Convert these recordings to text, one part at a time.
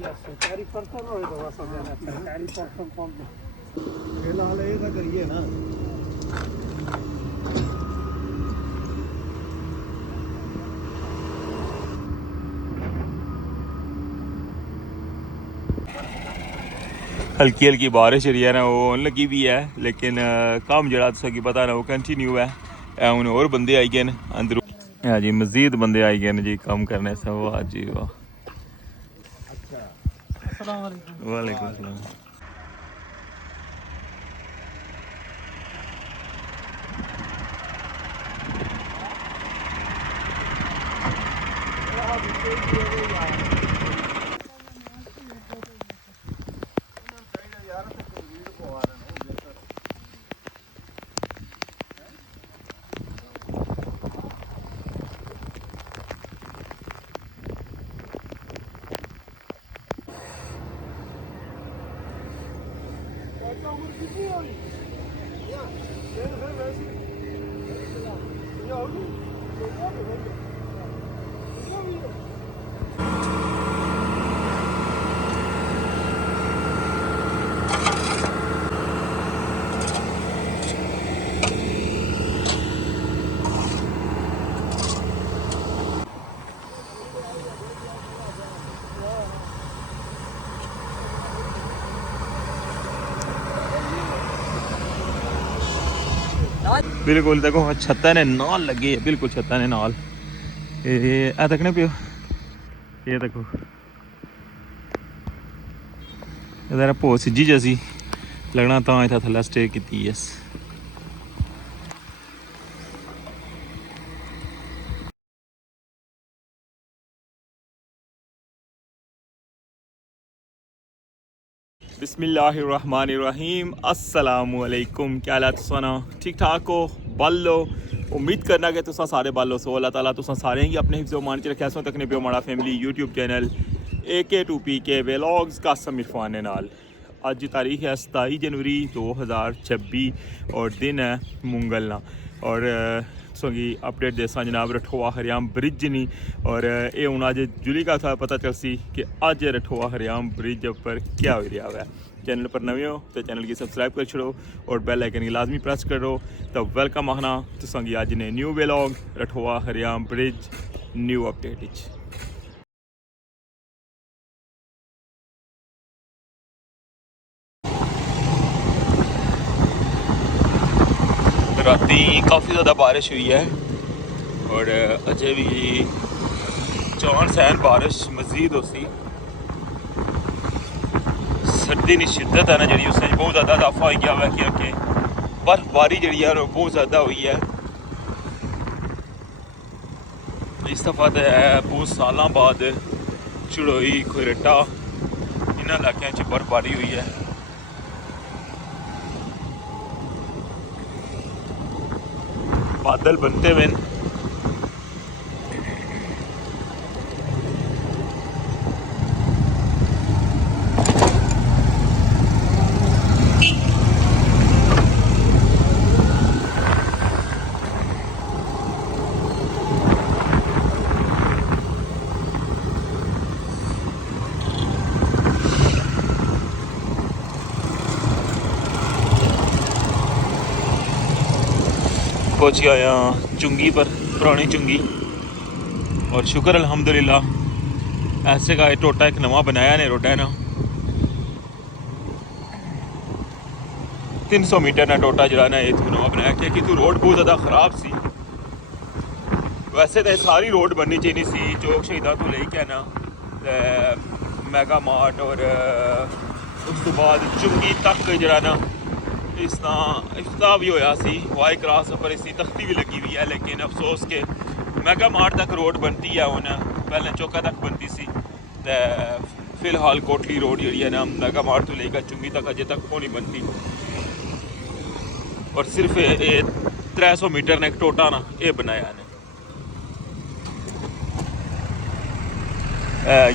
सरकारी पर्सन होए तो बस सरकारी पर्सन कौन फिलहाल ये तो करिए ना। हल्की हल्की बारिश जी है ना वो लगी भी है, लेकिन कम जरा तुसा की पता ना वो कंटिन्यू है। हूँ और बंदे आई गए अंदर, हाँ जी मजीद बंदे आई गए जी काम करने से। वाह जी वाह, वालेकुम अस्सलाम। बिल्कुल देखो छत्ता ने नाल लगी है, बिल्कुल छत्ता ने नाल ए तकने पियो। ये देखो इधर भो सिजी जैसी लगना तो इतना थल्ला स्टे की। यस बिस्मिल्लाहिर्रहमानिर्रहीम, अस्सलामुअलैकुम। क्या हालत सुना, ठीक ठाक हो बल्लो? उम्मीद करना कि तुसा सारे बल्लो सो। अल्लाह ताला तुसा सारे ही अपने हिफ्ज़ मान च रखे सो। तकने पियो माड़ा family YouTube channel AK2PK vlogs का समीरफान नाल। अज तारीख है 27 जनवरी 2026 और दिन है मुंगलना। और तुसेंगी अपडेट देसा जनाब रठोआ हरियाम ब्रिज नहीं। और ये हूँ अज जुली का था पता चलसी कि अज रठोआ हरियाम ब्रिज पर क्या हो रहा है। चैनल पर नवे हो तो चैनल की सब्सक्राइब कर छोड़ो और बेल आइकन की लाजमी प्रेस करो। तो वेलकम आखना तुसेंगी अज ने न्यू व्लॉग रठोआ हरियाम ब्रिज न्यू अपडेट। राती काफ़ी ज़्यादा बारिश हुई है और अजय भी चांस है बारिश मजीद होती। सर्दी की शिद्दत है ना जी उसमें बहुत ज़्यादा इजाफा हो गया है क्योंकि बर्फबारी जी है बहुत ज़्यादा हुई है। इस दफ़ा तो है बहुत साल बाद चढ़ोई खोरटा इन इलाकों बर्फबारी हुई है। बादल बनते हुए पहुँच गया चुंगी पर, पुरानी चुंगी। और शुक्र अल्हम्दुलिल्लाह ऐसे का टोटा एक नवा बनाया ने रोड है ना 300 मीटर ना टोटा जरा ना एक नवा बनाया क्योंकि तू रोड बहुत ज़्यादा ख़राब सी। वैसे तो सारी रोड बननी चाहिए सी चौक शहीदा तो लेके ना मेगा मार्ट और उस तो बाद चुंगी तक जरा ना इस तरह इफ्ताह भी होया सी। वाई क्रॉस पर इसकी तख्ती भी लगी हुई है, लेकिन अफसोस के मेगा मार्ट तक रोड बनती है हूँ पहले चौका तक बनती सी। तो फिलहाल कोटली रोड जी है ना मेगा मार्ट तो लेकर चुंगी तक अजे तक होनी बनती। और सिर्फ 300 मीटर ने एक टोटा ना ये बनाया ने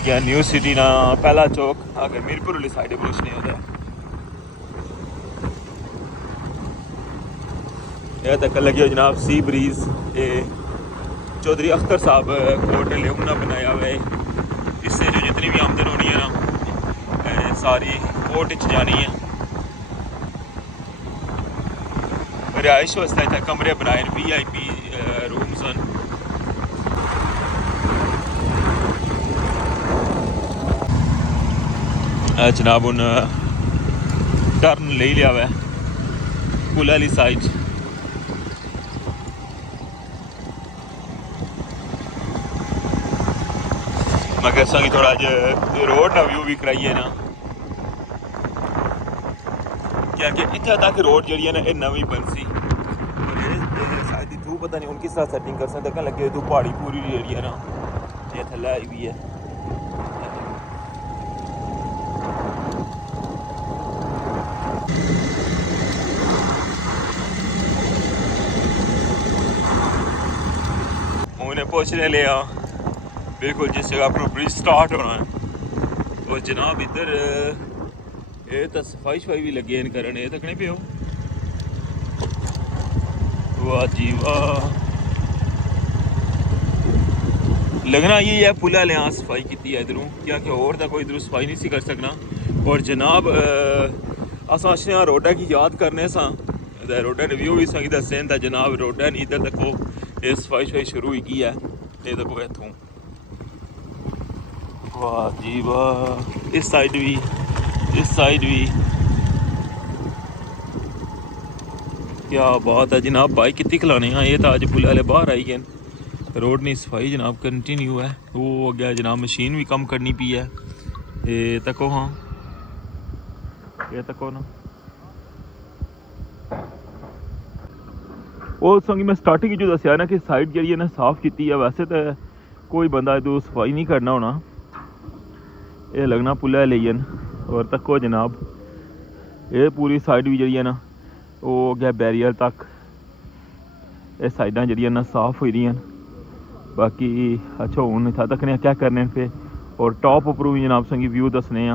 या न्यू सिटी ना पहला चौक अगर मीरपुर वाली साइड पर कुछ नहीं होता। यह तक लगी हो जनाब सी ब्रीज, ये चौधरी अख्तर साहब कोर्ट लेमना बनाया हुआ है। इससे जो जितनी भी आमदन होनी है ना सारी कोर्ट च जानी है। रिहाइश वास्ते इत्थै कमरे बनाए न, VIP रूम्स न। जनाब हून टर्न ले लिया हुआ पुल आह्ली साइड। मगर संगी थोड़ा रोड ना व्यू भी कराइए ना, क्या कि इत्थे तक रोड जी है ना ये नवी बनसी, शायद तू पता नहीं उनकी साथ सेटिंग कर सकते लगे तू पहाड़ी पूरी जी है ना ये थल्ले आई हुई है। उन्हें पहुँचने ले बिल्कुल जिस जगह पर ब्रिज स्टार्ट होना है। और जनाब इधर ये तो सफाई शफाई भी लगे इन करन, ये तकने पे हो। वाह जी वाह, लगना ये है पुल वाले यहाँ सफाई की है इधरों, क्या कि और तो कोई इधरों सफाई नहीं सी कर सकना। और जनाब अस अच्छे रोडा की याद करने सा रोडा रिव्यू भी संगी दसें तो जनाब रोडा इधर तको ये सफाई शफाई शुरू हुई है। ये देखो इतों, वाह जी वाह, इस साइड भी इस साइड भी, क्या बात है जनाब। बाइक कितनी खिलाने हाँ, ये तो अज पुल वाले बाहर आई गए। रोड नहीं सफाई जनाब कंटिन्यू है। वो अगे जनाब मशीन भी कम करनी पी है। ये तको हाँ, ये तको ना वो संगी मैं स्टार्टिंग जो दसिया ना कि साइड जी है ना साफ की है। वैसे तो कोई बंदा इधर सफाई नहीं करना होना, ये लगना पुल ले जन। और तको जनाब ये पूरी साइड भी जी है ना वो अगे बैरियर तक ये साइडा जी ना साफ हुई दी। बाकी अच्छा हूँ इतना तकने क्या करने पे। और टॉप उपरों भी जनाब संगी व्यू दसने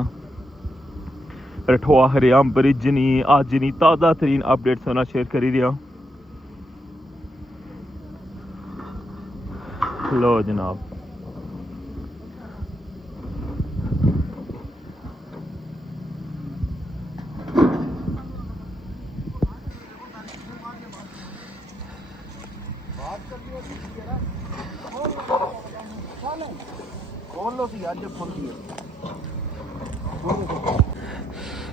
रठोआ हरियाम ब्रिज नहीं अज नहीं ताज़ा तरीन अपडेट्स होना शेयर करी दिया। लो जनाब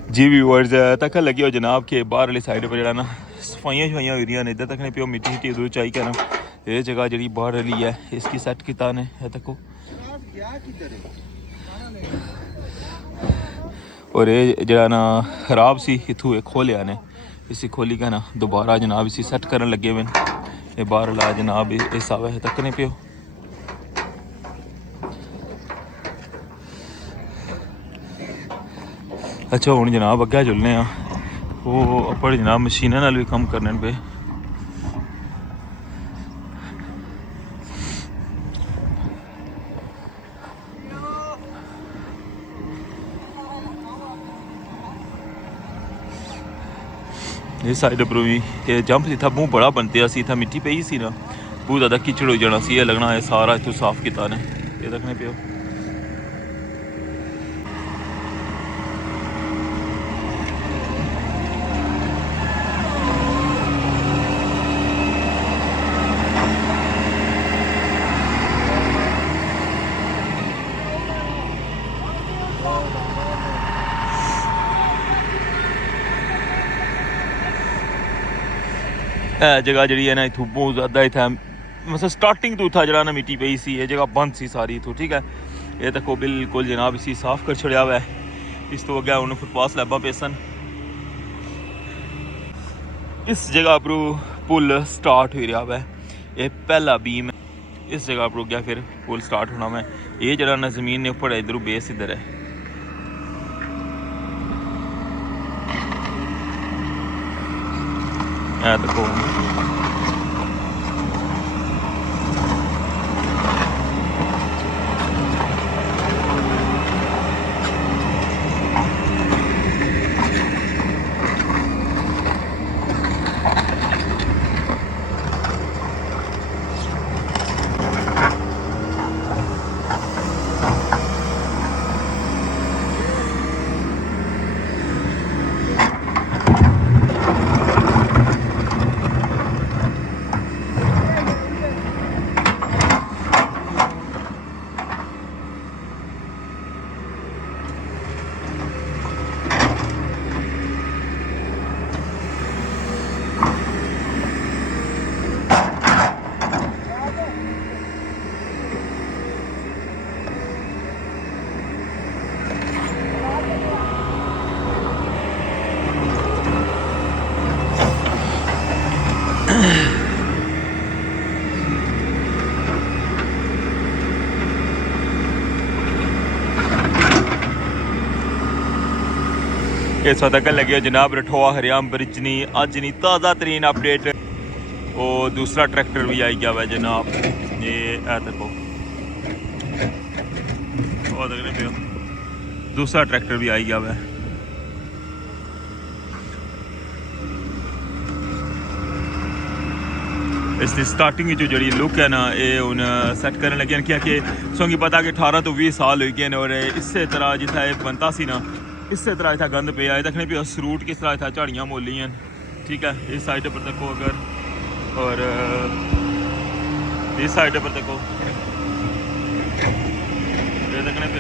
जी व्यूअर्स तक लगी हो जनाब के बाहर वाली साइड पर जरा ना सफाइयाँ शफाइयाँ हुई रही इधर तक नहीं पियो मिट्टी शिट्टी उधर चाहिए क्या ना। ये जगह जी बाहर वाली है इसकी सैट किता ने है तको। और ये जरा ना खराब सी इथू एक खोलिया ने, इसी खोली का ना दोबारा जनाब इसी सैट करन लगे हुए। ये बाहर ला जनाब इस आवे तक नहीं पियो। अच्छा हूँ जनाब अग्गे चलने वो अपर जनाब मशीनों नाल भी कम करने पे। इस साइड पर भी ये जंप इतना मुँह बड़ा बनते इतना मिट्टी पई सी ना बहुत ज़्यादा कीचड़ हो जाना सी। लगना है सारा इतों साफ किया ने ये तकने पियो। जगह जी है ना इतों बहुत ज़्यादा इतना मतलब स्टार्टिंग तो इतना जरा ना मिट्टी पई सी, ये जगह बंद सी सारी इतों। ठीक है ये तक बिल्कुल जनाब इसी साफ कर छड़िया हुआ है। इस तो अगे उन्होंने फुटपाथ लैबा पे सन। इस जगह पर पुल स्टार्ट हो रहा है, ये पहला बीम इस जगह पर गया फिर पुल स्टार्ट होना मैं। ये जरा ना जमीन ने उपर इधर बेस इधर है। देखो इस वक्त लगे जनाब रठोआ हरियाम ब्रिजनी अज नहीं ताज़ा तरीन अपडेट। वो दूसरा ट्रैक्टर भी आई गया हुआ है जनाब, ये देखो वो देखने पे दूसरा ट्रैक्टर भी आई गया हुआ है। इसकी स्टार्टिंग जो जी लुक है ना ये हूँ सैट करने लगे क्या कि सोंगी पता कि 18 तो 20 साल हो गए और इस तरह जितना बनता सी ना इस तरह इतना गंद पे आए देखने पे रूट किस तरह इतना झाड़ियाँ मोली हैं। ठीक है, इस साइड पर देखो अगर, और इस साइड पर देखो ये देखने पे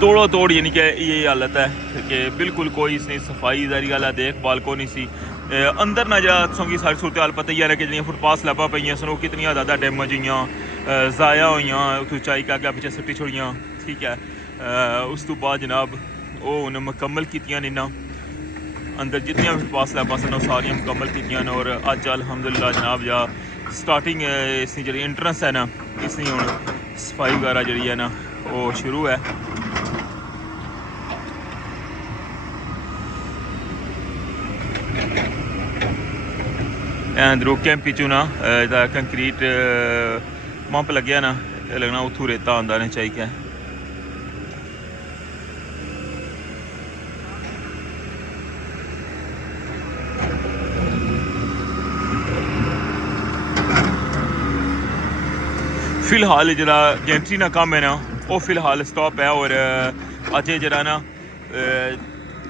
तोड़ो तोड़, यानी कि ये हालत है कि बिल्कुल कोई इसने सफाई जारी गल है देखभाल को नहीं सी। अंदर ना जरा सोंगी सारी सूरत हाल पता ही है कि जो फुटपाथ लैबा पई सन कितनी ज़्यादा डैमेज हुई, ज़ाया हुई, उचाई का अगर पिछले सट्टी छोड़ियाँ। ठीक है, उस तो बाद जनाब वो उन्हें मुकम्मल कीतियां ने ना अंदर जितनी फुटपाथ लैबा सन सारियां मुकम्मल कीतियां और अज अलहमदुलिल्लाह जनाब या स्टार्टिंग इसकी जी इंट्रेंस है ना इसकी हूँ सफाई वगैरह जी है ना वो शुरू है। अंदरों कैंपी चू ना कंक्रीट पंप लग्या ना लगना उतों रेता आंदा नहीं चाहिए। फिलहाल जरा गेंट्री ना काम है ना वो फिलहाल स्टॉप है और अजय जरा ना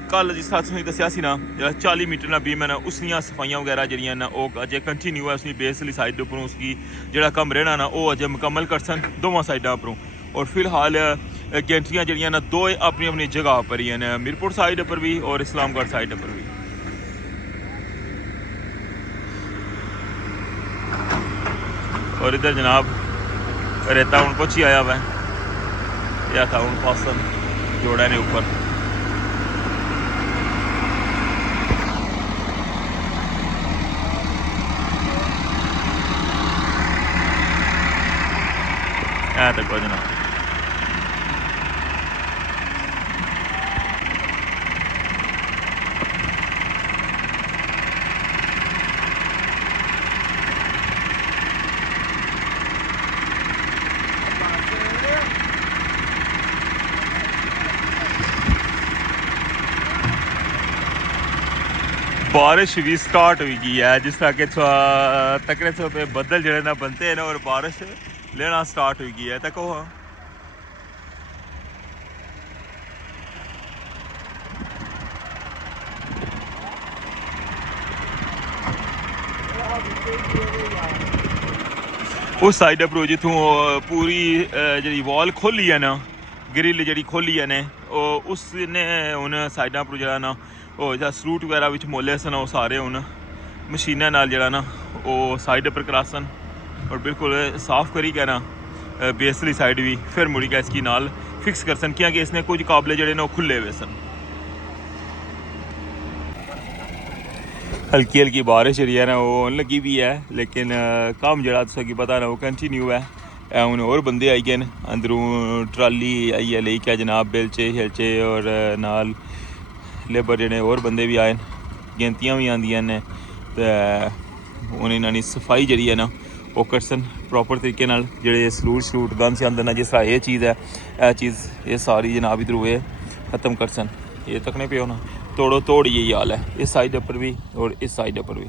कल जिस तरह तुसें दस्सिया सी ना जरा 40 मीटर ना बीम है ना उसदियां सफाइयां वगैरह जड़ियां ना वो अजय कंटिन्यू है। उसकी बेसली साइड उपरों उसकी जड़ा कम रहना ना वो अजय मुकम्मल कर सन दोवां साइडा उपरों। और फिलहाल गेंट्रियां जड़ियां ना दो अपनी अपनी जगह पर ही हैं, मीरपुर साइड पर भी और इस्लामगढ़ साइड पर भी। और इधर जनाब रेता हूँ कुछ ही आया हुआ है या था हूँ पासन जोड़ा ने ऊपर। देखो जनाब बारिश भी स्टार्ट हुई गई है जिस तरह के तकड़े से पे बदल जड़े ना बनते हैं ना और बारिश लेना स्टार्ट हुई गई है। तको हाँ उस साइड पर जितों पूरी जी वॉल खोली है ना ग्रिल जी खोली है ने उसने हूँ साइडा पर जरा ना वो जो सरूट वगैरह विच मोले सन वो सारे हूँ मशीना नाल जरा ना वो साइड पर करासन और बिल्कुल साफ करी के ना बेसली साइड भी फिर मुड़ी के इसकी नाल फिक्स कर सन क्योंकि इसने कुछ काबले जड़े ना खुले हुए सन। हल्की हल्की बारिश जी है ना वो लगी भी है लेकिन काम जरा तुसें की पता ना वो कंटिन्यू है। हूँ और बंदे आई गए अंदरों ट्राली आई है लेके जनाब बेलचे हिलचे और नाल लेबर जड़े और बंदे भी आए गिनतियाँ भी आंदियां ने तो इन्होंने सफाई जी है ना वो करसन प्रॉपर तरीके नाल जेड़े सलूट सलूट गंद से अंदर ना जिस तरह ये चीज़ है यह चीज़ ये सारी जनाब इधर हुए ख़त्म करसन। ये तकने पे होना तोड़ो तोड़ यही हाल है इस साइड पर भी और इस साइड पर भी।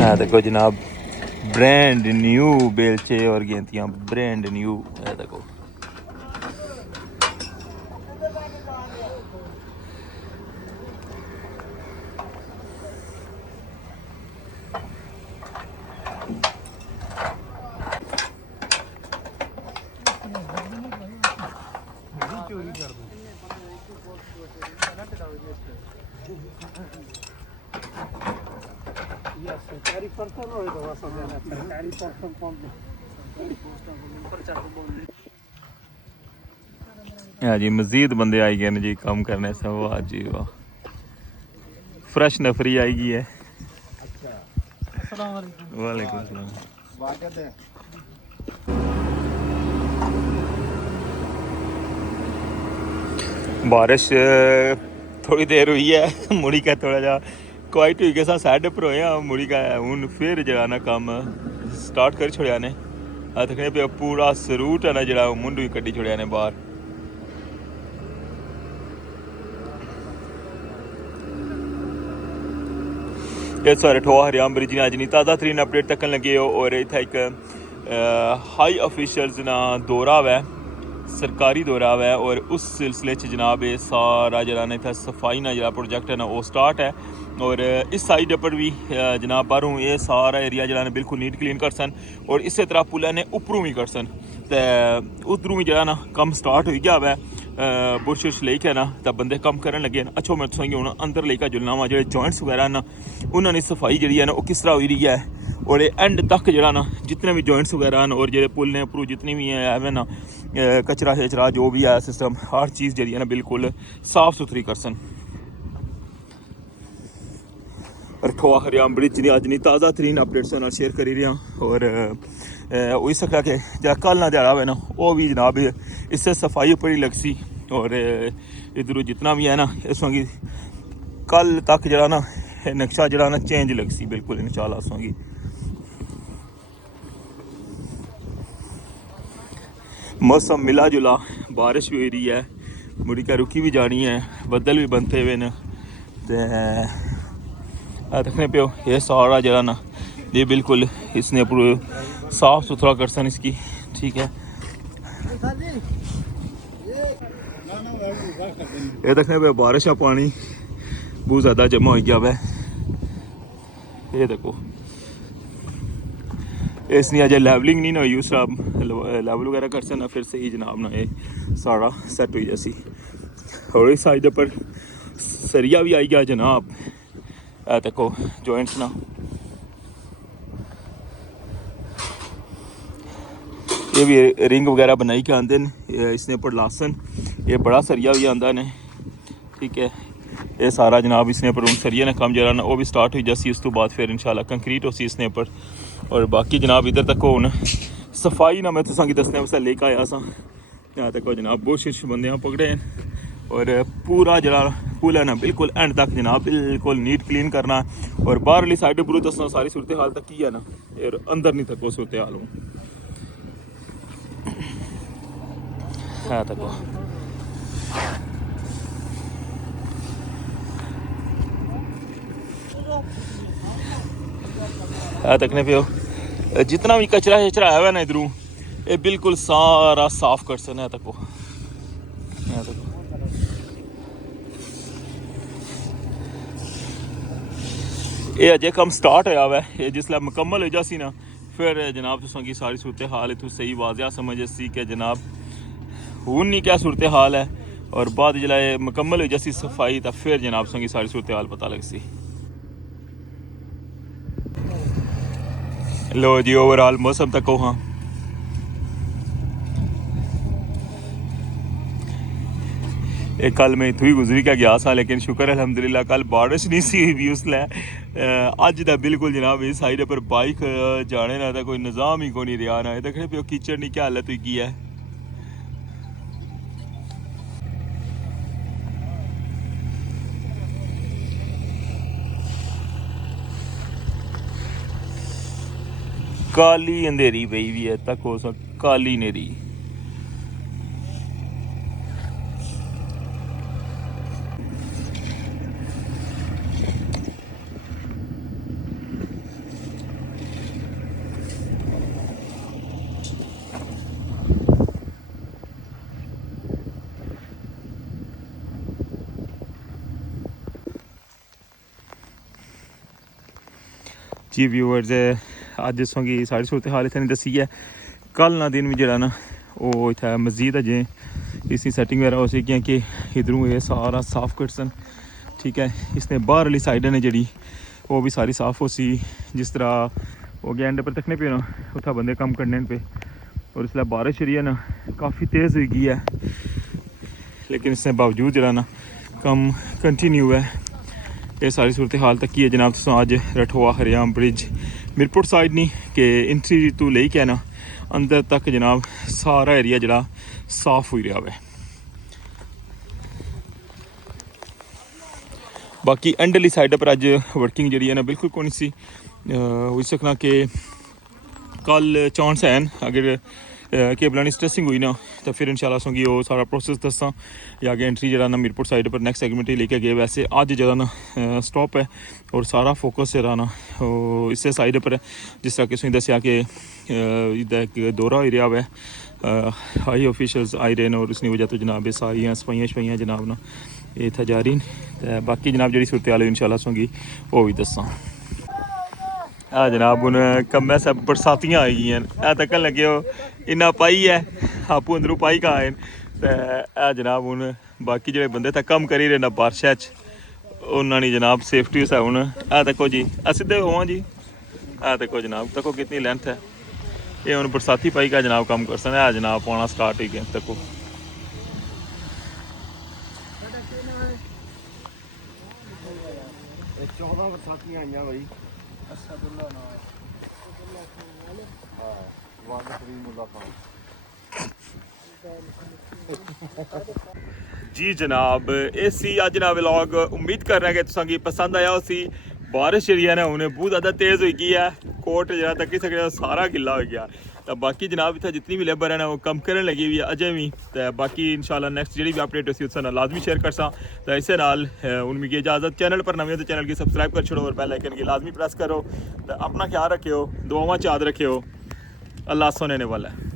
हाँ देखो जनाब ब्रांड न्यू बेलचे और गेंतियाँ ब्रांड न्यू है देखो। चोरी कर दो सरकारी पर्सन हो तो सरकारी पर्सन कौन हाँ जी मजीद बंदे आई गए जी काम करने से। वाह जी वाह, फ्रेश नफरी आई गई है। वालेकुम सलाम। बारिश थोड़ी देर हुई है, मुड़ी का थोड़ा जा क्वाइट हुई के साथ साइड पर होए हैं मुड़ी का हूँ फिर जरा ना काम स्टार्ट कर छोड़िया ने। आखने पे पूरा सरूट है ना जरा मुंडू ही कड्डी छोड़िया ने बाहर। ये सारे ठोआ हरियाम ब्रिज ने अज नहीं ताज़ा तरीन अपडेट तकन लगे हो। और इतना एक हाई ऑफिशल्स ना दौरा वै, सरकारी दौरा है और उस सिलसिले जनाब ये सारा जरा ने इतना सफाई ना जरा प्रोजेक्ट है ना वो स्टार्ट है। और इस साइड पर भी जनाब बाहरों ये सारा एरिया जरा ने बिल्कुल नीट क्लीन कर सन और इस तरह पुल ने उपरों भी कर सन। तो उधरों भी जरा ना कम स्टार्ट हो गया वै बुश शुश लेके ना तो बंदे कम करन लगे ना। अच्छा मैं तुसेंगी हुण अंदर लेके जुलना वा जो जॉइंट्स वगैरह ना उन्होंने सफाई जी है ना वो किस तरह हो रही है और एंड तक जरा ना जितने भी जॉइंट्स वगैरह हैं और जो पुल ने उपरों जितनी भी है ना कचरा शचरा जो भी है सिस्टम हर चीज़ जी है ना बिल्कुल साफ सुथरी कर सन। ठोआ हरियाम ब्रिज की अज नहीं ताज़ा तरीन अपडेट्स शेयर करी रहा और हो सकता कि जो कल ना दिहाड़ा है ना वो भी जनाब इससे सफाई पर ही लग सी। और इधरों जितना भी है ना इस वगी कल तक जरा ना नक्शा जरा ना चेंज लग सी बिल्कुल इंशाल्लाह। इस वगी मौसम मिला जुला, बारिश भी हो रही है, मुड़ी का रुकी भी जानी है, बदल भी बनते हुए न। देखने पे ये सारा जरा ना ये बिल्कुल इसने पूरे साफ सुथरा कर सन इसकी। ठीक है ये देखने पे बारिश का पानी बहुत ज़्यादा जमा हो गया है। ये देखो इसलिए अजय लेवलिंग नहीं ना हुई उस लेवल वगैरह कर सकना फिर सही जनाब ना ये सारा सेट हो जैसी। और इस साइड पर सरिया भी आई गया जनाब। देखो जॉइंट्स ना ये भी रिंग वगैरह बनाई के आंदे इसने पर लासन ये बड़ा सरिया भी आंदा ने। ठीक है ये सारा जनाब इसने पर सरिया ने कम जरा ना वो भी स्टार्ट हुई जैसी उस तो बाद फिर इंशाल्लाह कंक्रीट हो सी इसने पर। और बाकी जनाब इधर तक हूँ सफाई ना मैं तुसा की दसने वास्ते लेके आया सा। यहाँ तक जनाब बुश बंदे पकड़े हैं और पूरा जरा पुल है ना बिल्कुल एंड तक जनाब बिल्कुल नीट क्लीन करना। और बाहरली साइड पर दसना सारी सूरत हाल तक की है ना और अंदर नहीं तक वो सूरत हाल हूँ है तक तकने पे जितना भी कचरा शचरा है ना इधरों ये बिल्कुल सारा साफ कर सकना है तको। ये अजय कम स्टार्ट होया हुआ है, ये जिसला मुकम्मल हो जासी ना फिर जनाब तुसां की सारी सूरत हाल इतों सही वाजिया समझ सी कि जनाब हूँ नहीं क्या सूरत हाल है। और बाद जिला मुकम्मल हो जासी सफाई तो फिर जनाब तुसां की सारी सूरत हाल पता लग सी। लो जी ओवरऑल मौसम तक हाँ एक कल मैं इतों ही गुजरी क्या गया सा लेकिन शुक्र अल्हम्दुलिल्लाह कल बारिश नहीं सी भी उसलै अज तो बिल्कुल जनाब इस साइड पर बाइक जाने ना तो कोई निज़ाम ही को नहीं रहा ना। देखने पे कीचड़ नहीं क्या हालत हुई है। काली अंधेरी पई भी है तक हो सक काली नेरी। जी व्यूअर्स अज इस की सारी सूरत हाल इतनी दसी है। कल ना दिन भी जरा ना वो इतना मजीद अजे इसकी सेटिंग वगैरह हो सकी कि इधरों ये सारा साफ कर सन। ठीक है इसने बाहर वाली साइड ने जी वो भी सारी साफ हो सी जिस तरह हो गया एंड पर तकने पे ना उतना बंदे कम करने पे। और इसलिए बारिश रही है ना काफ़ी तेज़ हो गई है लेकिन इसने बावजूद जरा ना कम कंटिन्यू है। ये सारी सूरत हाल तक की है जनाब। तुम अज रठोआ हरियाम ब्रिज मिरपुर साइड नहीं कि इंट्री तू ले के ना अंदर तक जनाब सारा एरिया जरा साफ हो रहा है। बाकी एंडली साइड पर अज वर्किंग जी है ना बिल्कुल कौन सी हो सकना कि कल चांस हैं अगर केबलों की स्ट्रेसिंग हुई ना तो फिर इंशाल्लाह सोंगी वो सारा प्रोसेस दसा या आगे एंट्री जरा ना मीरपुर साइड पर नेक्स्ट सेगमेंट ही लेके गए। वैसे अज जरा ना स्टॉप है और सारा फोकस जरा ना इस साइड पर है। जिस तरह कि दसिया कि एक दौरा हो रहा है, हाई ऑफिशियल्स आए रहे हैं और उसकी वजह तो जनाब ये सारियाँ सफाइयाँ शफाइयाँ जनाब ना ये इतना जारी न। बाकी जनाब जी सूरत हाल इंशाल्लाह सोंगी वो भी दसा। हाँ जनाब हूँ कम्मै सब बरसातियाँ आई हैं तकन लगे हो इन्ना पाई है आपू अंदरों पाई का आए तो जनाब हूँ बाकी जो बंदे तक कम करी रहे ना बारिशा उन्होंने जनाब सेफ्टी है हूँ तको जी सीधे होवां जी तको जनाब तको कितनी लेंथ है ये हूँ बरसाती पाई का जनाब कम कर सकते जनाब पाना स्टार्ट ही गया तको। जी जनाब ये सी अज ना व्लॉग उम्मीद कर रहे हैं कि तुसें पसंद आया उसी। बारिश जी है ना उन्हें बहुत ज़्यादा तेज़ हो गई है कोट जरा तक सकते सारा गिला हो गया तो बाकी जनाब इतना जितनी भी लेबर है ना वो कम करने लगी हुई है अजय भी तो बाकी इंशाल्लाह नेक्स्ट जी भी अपडेट उसी उससे लाजमी शेयर कर सा तो इस नाल उनकी इजाज़त। चैनल पर नवे तो चैनल की सब्सक्राइब कर छोड़ो और बेल आइकन की लाजमी प्रेस करो तो अपना ख्याल रखियो दुआवां याद रखियो। अल्लाह सुनने वाला है।